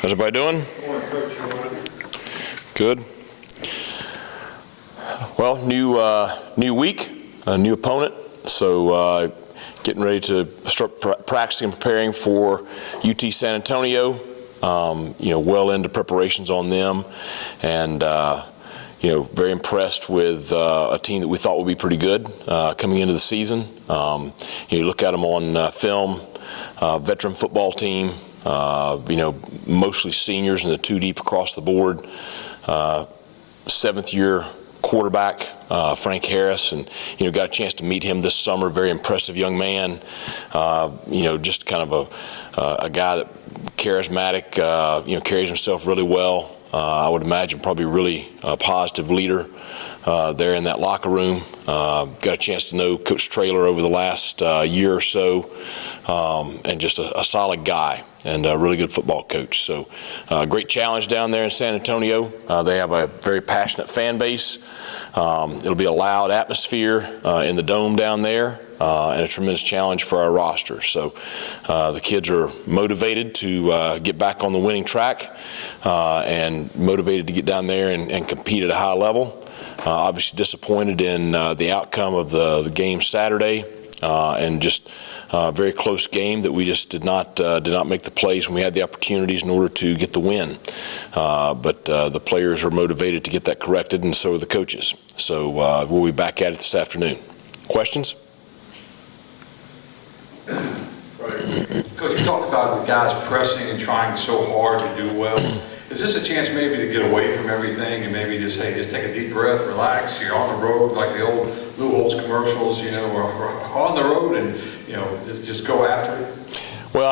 How's everybody doing? Good. Well, new week, a new opponent. So getting ready to start practicing and preparing for UT San Antonio. Well into preparations on them, and very impressed with a team that we thought would be pretty good coming into the season. You look at them on film, veteran football team. Mostly seniors and the two deep across the board. Seventh-year quarterback, Frank Harris, and got a chance to meet him this summer. Very impressive young man. Just kind of a guy that charismatic. Carries himself really well. I would imagine probably really a positive leader there in that locker room. Got a chance to know Coach Traylor over the last year or so, and just a solid guy and a really good football coach. So great challenge down there in San Antonio. They have a very passionate fan base. It'll be a loud atmosphere in the dome down there, and a tremendous challenge for our roster. So the kids are motivated to get back on the winning track and motivated to get down there and compete at a high level. Obviously disappointed in the outcome of the game Saturday, and just a very close game that we just did not make the plays when we had the opportunities in order to get the win. But the players are motivated to get that corrected, and so are the coaches. So we'll be back at it this afternoon. Questions? Right. Coach, you talked about the guys pressing and trying so hard to do well. Is this a chance maybe to get away from everything and maybe just take a deep breath, relax? You're on the road, like the old Lou Holtz commercials, or on the road, and just go after it? Well,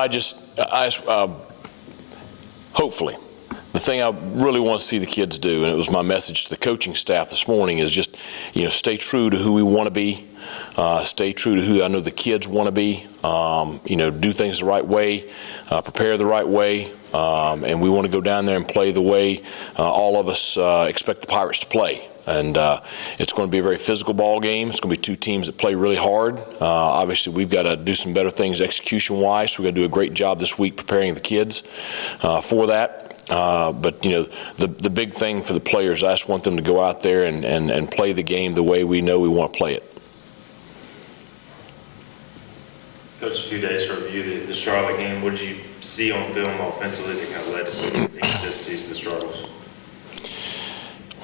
hopefully, the thing I really want to see the kids do, and it was my message to the coaching staff this morning, is just stay true to who we want to be. Stay true to who I know the kids want to be. Do things the right way, prepare the right way, and we want to go down there and play the way all of us expect the Pirates to play. And it's going to be a very physical ball game. It's going to be two teams that play really hard. Obviously, we've got to do some better things execution-wise. So we've got to do a great job this week preparing the kids for that. But the big thing for the players, I just want them to go out there and play the game the way we know we want to play it. Coach, 2 days to review the Charlotte game. What did you see on film offensively that kind of led to some inconsistencies, the struggles?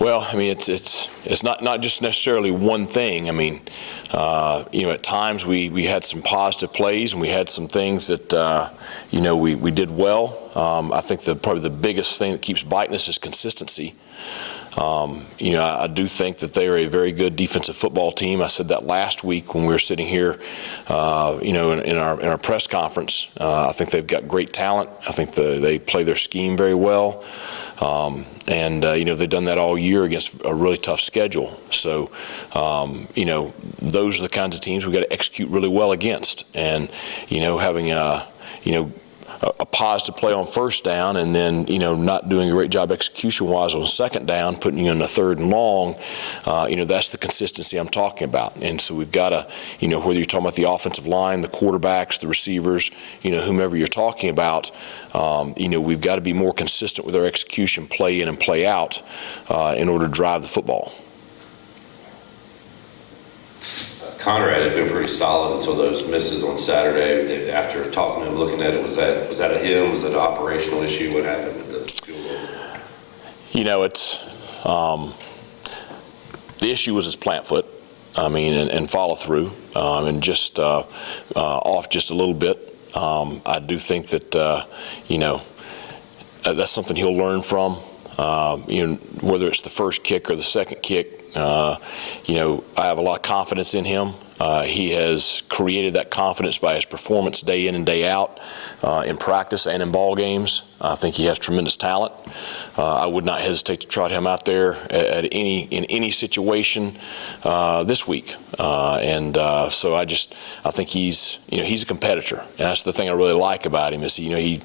Well, I mean, it's not just necessarily one thing. I mean, at times we had some positive plays and we had some things that we did well. I think probably the biggest thing that keeps biting us is consistency. I do think that they are a very good defensive football team. I said that last week when we were sitting here, in our press conference. I think they've got great talent. I think they play their scheme very well. They've done that all year against a really tough schedule. So, those are the kinds of teams we've got to execute really well against. And, having a positive play on first down and then, not doing a great job execution-wise on second down, putting you in a third and long, that's the consistency I'm talking about. And so we've got to, whether you're talking about the offensive line, the quarterbacks, the receivers, whomever you're talking about, we've got to be more consistent with our execution play in and play out in order to drive the football. Conrad had been pretty solid until those misses on Saturday. After talking to him, looking at it, was that a him? Was it an operational issue? What happened with the field goal? It's the issue was his plant foot. I mean, and follow through, and just off just a little bit. I do think that that's something he'll learn from. Whether it's the first kick or the second kick. I have a lot of confidence in him. He has created that confidence by his performance day in and day out in practice and in ball games. I think he has tremendous talent. I would not hesitate to trot him out there in any situation this week. So I think he's a competitor, and that's the thing I really like about him is he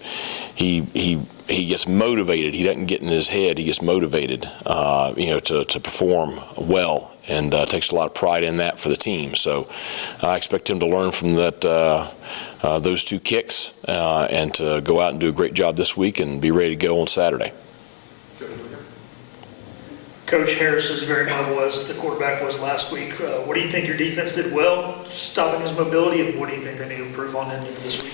gets motivated. He doesn't get in his head. He gets motivated, to perform well, and takes a lot of pride in that for the team. So I expect him to learn from that those 2 kicks and to go out and do a great job this week and be ready to go on Saturday. Coach Harris is very mobile as the quarterback was last week. What do you think your defense did well stopping his mobility, and what do you think they need to improve on him this week?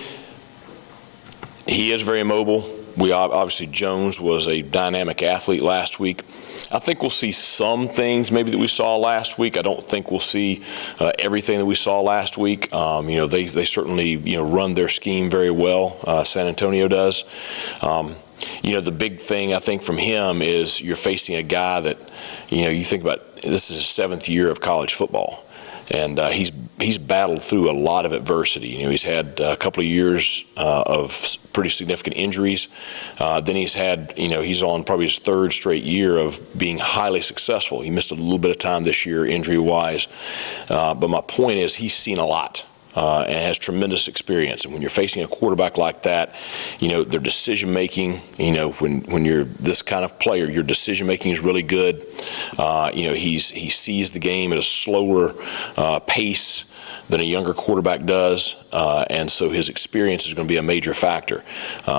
He is very mobile. Obviously Jones was a dynamic athlete last week. I think we'll see some things maybe that we saw last week. I don't think we'll see everything that we saw last week. They certainly run their scheme very well. San Antonio does. The big thing I think from him is you're facing a guy that you think about. This is his 7th year of college football. And he's battled through a lot of adversity. He's had a couple of years of pretty significant injuries. Then he's had, he's on probably his 3rd straight year of being highly successful. He missed a little bit of time this year injury-wise. But my point is he's seen a lot. And has tremendous experience. And when you're facing a quarterback like that, their decision making, when you're this kind of player, your decision making is really good. He sees the game at a slower pace than a younger quarterback does, and so his experience is going to be a major factor.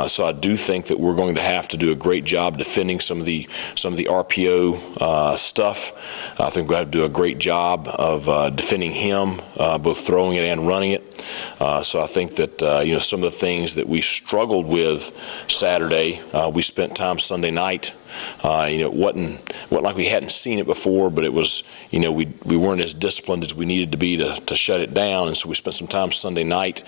So I do think that we're going to have to do a great job defending some of the RPO stuff. I think we're going to have to do a great job of defending him, both throwing it and running it. So I think that some of the things that we struggled with Saturday, we spent time Sunday night. It wasn't like we hadn't seen it before, but it was, we weren't as disciplined as we needed to be to shut it down. And so we spent some time Sunday night,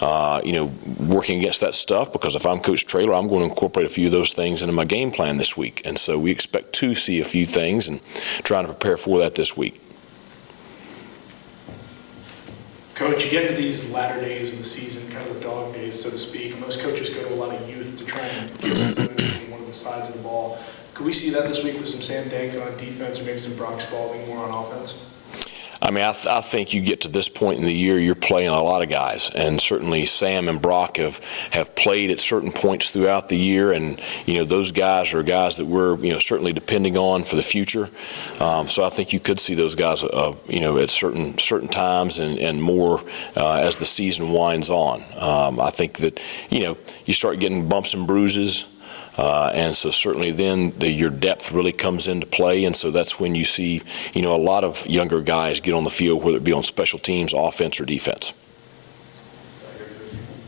working against that stuff, because if I'm Coach Traylor, I'm going to incorporate a few of those things into my game plan this week. And so we expect to see a few things and trying to prepare for that this week. Coach, you get into these latter days of the season, kind of the dog days, so to speak. Most coaches go to a lot of youth to try and get some on one of the sides of the ball. Could we see that this week with some Sam Danko on defense, or maybe some Brock Spalding more on offense? I mean, I think you get to this point in the year, you're playing a lot of guys, and certainly Sam and Brock have played at certain points throughout the year, and those guys are guys that we're certainly depending on for the future. So I think you could see those guys at certain times and more as the season winds on. I think that you start getting bumps and bruises. And so certainly then your depth really comes into play, and so that's when you see a lot of younger guys get on the field, whether it be on special teams, offense, or defense.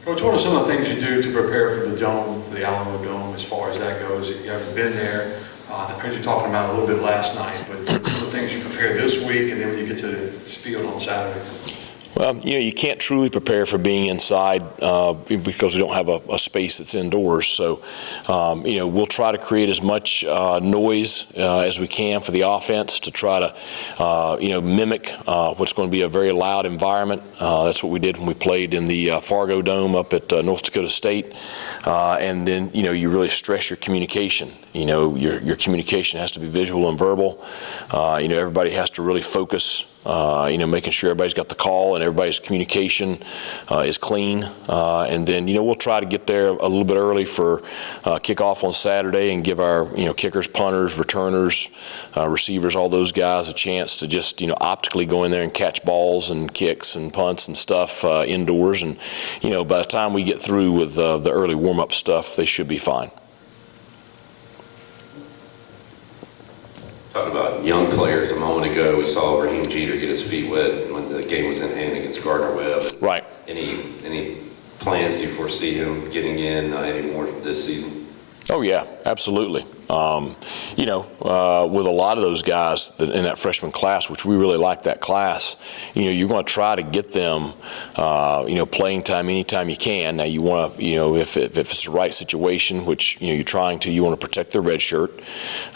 Coach, what are some of the things you do to prepare for the Dome, for the Alamo Dome, as far as that goes? You haven't been there. I heard you talking about it a little bit last night, but some of the things you prepare this week, and then when you get to the field on Saturday. Well, you can't truly prepare for being inside because we don't have a space that's indoors. So, we'll try to create as much noise as we can for the offense to try to, mimic what's going to be a very loud environment. That's what we did when we played in the Fargo Dome up at North Dakota State. And then, you really stress your communication. Your communication has to be visual and verbal. Everybody has to really focus. Making sure everybody's got the call and everybody's communication is clean. And then, we'll try to get there a little bit early for kickoff on Saturday and give our, kickers, punters, returners, receivers, all those guys a chance to just, optically go in there and catch balls and kicks and punts and stuff indoors. And, by the time we get through with the early warm-up stuff, they should be fine. Talking about young players a moment ago, we saw Raheem Jeter get his feet wet when the game was in hand against Gardner-Webb. Right. Any plans do you foresee him getting in any more this season? Oh, yeah, absolutely. With a lot of those guys in that freshman class, which we really like that class, you're going to try to get them, playing time anytime you can. Now, you want to, if it's the right situation, which, you're trying to, you want to protect their red shirt.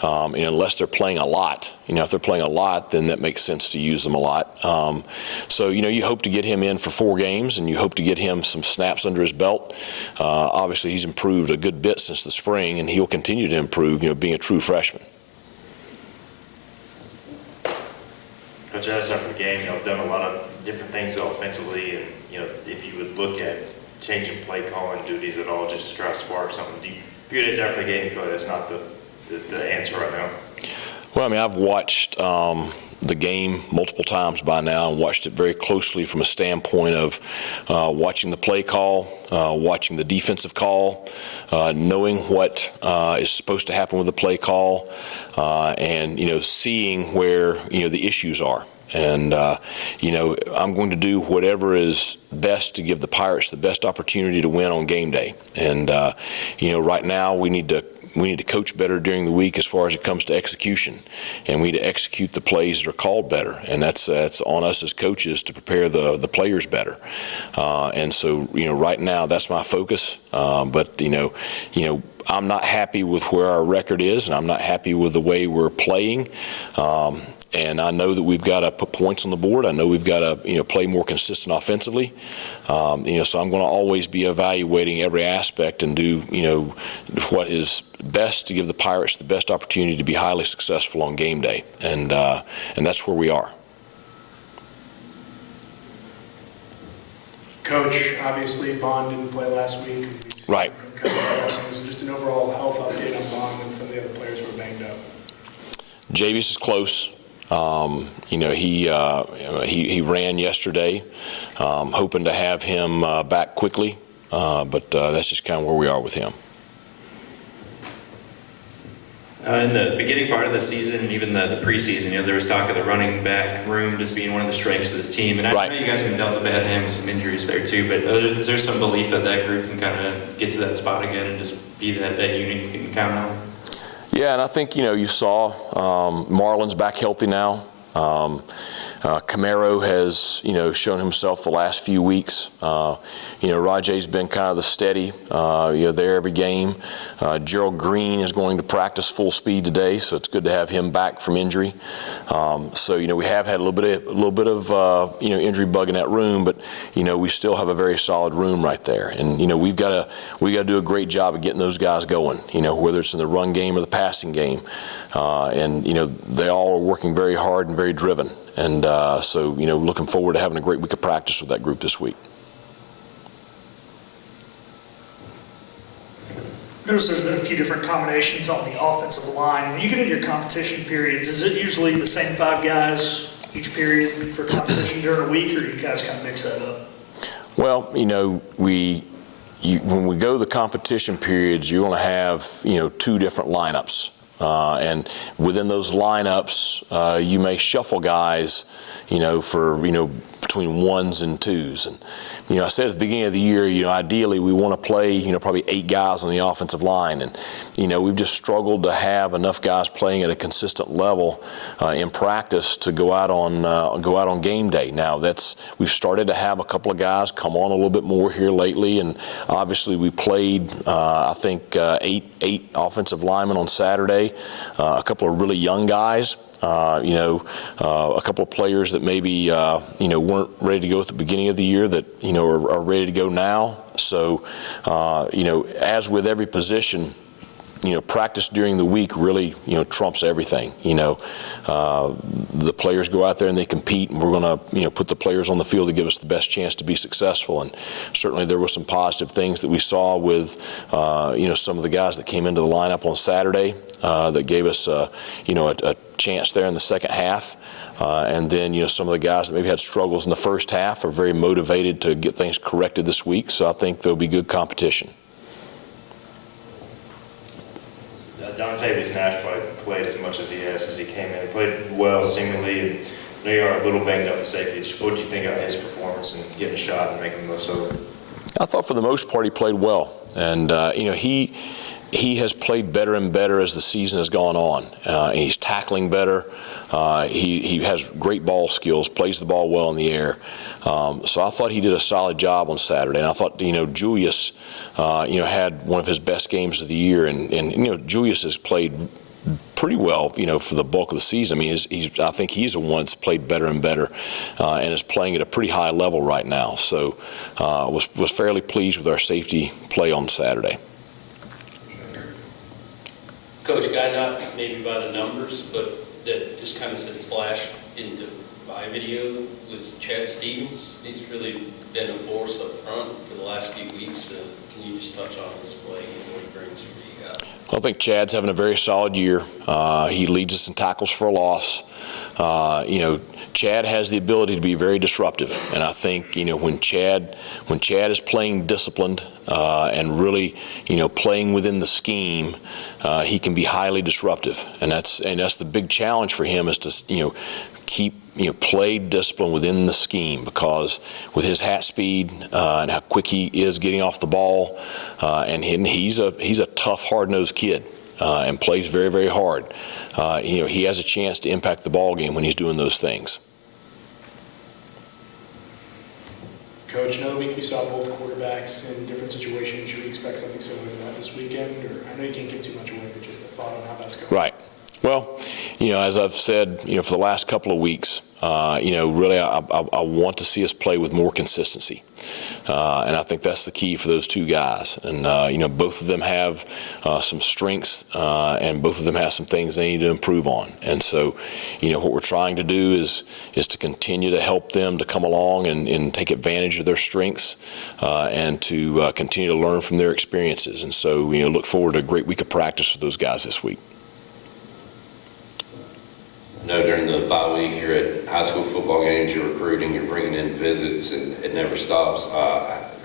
And unless they're playing a lot, if they're playing a lot, then that makes sense to use them a lot. So, you hope to get him in for 4 games, and you hope to get him some snaps under his belt. Obviously, he's improved a good bit since the spring, and he'll continue to improve, being a true freshman. Coach, after the game, y'all done a lot of different things offensively, and if you would look at changing play calling duties at all, just to try to spark something. A few days after the game, you feel like that's not the answer right now? Well, I mean, I've watched the game multiple times by now and watched it very closely from a standpoint of watching the play call, watching the defensive call, knowing what is supposed to happen with the play call, and, seeing where, the issues are. And, I'm going to do whatever is best to give the Pirates the best opportunity to win on game day. And, right now we need to coach better during the week as far as it comes to execution, and we need to execute the plays that are called better, and that's on us as coaches to prepare the players better. And so, right now that's my focus. But I'm not happy with where our record is, and I'm not happy with the way we're playing. And I know that we've got to put points on the board. I know we've got to, play more consistent offensively. So I'm going to always be evaluating every aspect and do, what is best to give the Pirates the best opportunity to be highly successful on game day. And that's where we are. Coach, obviously Bond didn't play last week. Right. So just an overall health update on Bond and some of the other players who are banged up. Javius is close. He ran yesterday, hoping to have him back quickly, but that's just kind of where we are with him. In the beginning part of the season, and even the preseason, there was talk of the running back room just being one of the strengths of this team. And I know you guys have been dealt a bad hand with some injuries there too, but is there some belief that that group can kind of get to that spot again and just be that unit you can count on? Yeah, and I think, you saw Marlon's back healthy now. Camaro has, shown himself the last few weeks. Rajay's been kind of the steady, there every game. Gerald Green is going to practice full speed today, so it's good to have him back from injury. So, we have had a little bit of injury bug in that room, but, we still have a very solid room right there. And, we've got to do a great job of getting those guys going, whether it's in the run game or the passing game. And, they all are working very hard and very driven. And so, looking forward to having a great week of practice with that group this week. Notice there's been a few different combinations on the offensive line. When you get into your competition periods, is it usually the same 5 guys each period for competition during a week, or do you guys kind of mix that up? Well, when we go to the competition periods, you're going to have, 2 different lineups. And within those lineups, you may shuffle guys, for, between 1s and 2s. And, I said at the beginning of the year, ideally we want to play, probably 8 guys on the offensive line. And, we've just struggled to have enough guys playing at a consistent level in practice to go out on game day. Now we've started to have a couple of guys come on a little bit more here lately. And obviously we played, I think, 8 offensive linemen on Saturday, a couple of really young guys. A couple of players that maybe, weren't ready to go at the beginning of the year that, are ready to go now. So, as with every position, practice during the week really, trumps everything. The players go out there and they compete, and we're going to, put the players on the field to give us the best chance to be successful. And certainly there were some positive things that we saw with, some of the guys that came into the lineup on Saturday that gave us, a chance there in the second half. And then, some of the guys that maybe had struggles in the first half are very motivated to get things corrected this week. So I think there'll be good competition. Dontavius Nash probably played as much as he has as he came in. He played well, seemingly. And I know you are a little banged up at safety. What did you think of his performance and getting a shot and making the most of it? I thought for the most part he played well. And, he has played better and better as the season has gone on. And he's tackling better. He has great ball skills, plays the ball well in the air. So I thought he did a solid job on Saturday. And I thought, Julius, had one of his best games of the year. And Julius has played pretty well, for the bulk of the season. I mean, I think he's the one that's played better and better and is playing at a pretty high level right now. So was fairly pleased with our safety play on Saturday. Coach, guy not maybe by the numbers, but that just kind of said flash into my video was Chad Stevens. He's really been a force up front for the last few weeks. Can you just touch on his play and what he brings for you guys? I think Chad's having a very solid year. He leads us in tackles for a loss. Chad has the ability to be very disruptive, and I think when Chad is playing disciplined and really playing within the scheme, he can be highly disruptive, and that's the big challenge for him is to keep play discipline within the scheme, because with his hat speed and how quick he is getting off the ball, and he's a tough, hard-nosed kid. And plays very, very hard. He has a chance to impact the ball game when he's doing those things. Coach, another week we saw both quarterbacks in different situations. Should we expect something similar to that this weekend? Or I know you can't give too much away, but just a thought on how that's going. Right. Well, as I've said, for the last couple of weeks, really I want to see us play with more consistency. And I think that's the key for those two guys. And, both of them have some strengths and both of them have some things they need to improve on. And so, what we're trying to do is to continue to help them to come along and take advantage of their strengths and to continue to learn from their experiences. And so, look forward to a great week of practice for those guys this week. I know during the bye week you're at high school football games, you're recruiting, you're bringing in visits, and it never stops.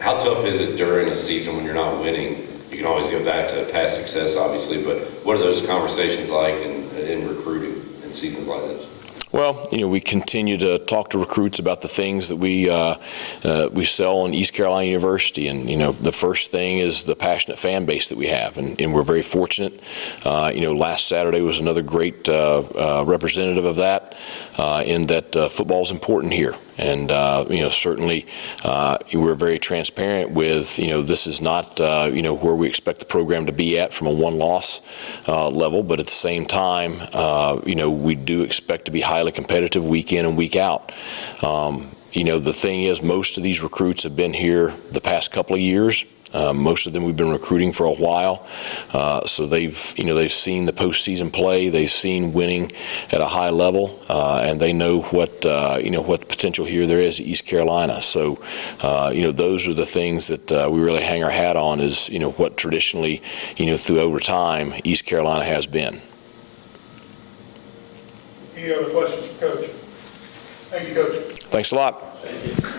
How tough is it during a season when you're not winning? You can always go back to past success, obviously, but what are those conversations like in recruiting in seasons like this? Well, we continue to talk to recruits about the things that we sell in East Carolina University, and the first thing is the passionate fan base that we have, and we're very fortunate. Last Saturday was another great representative of that, in that football is important here. And, certainly we're very transparent with, this is not, where we expect the program to be at from a one-loss level, but at the same time, we do expect to be highly competitive week in and week out. The thing is, most of these recruits have been here the past couple of years. Most of them we've been recruiting for a while, so they've seen the postseason play, they've seen winning at a high level, and they know what what potential here there is at East Carolina. So those are the things that we really hang our hat on, is what traditionally through over time East Carolina has been. Any other questions for Coach? Thank you, Coach. Thanks a lot. Thank you.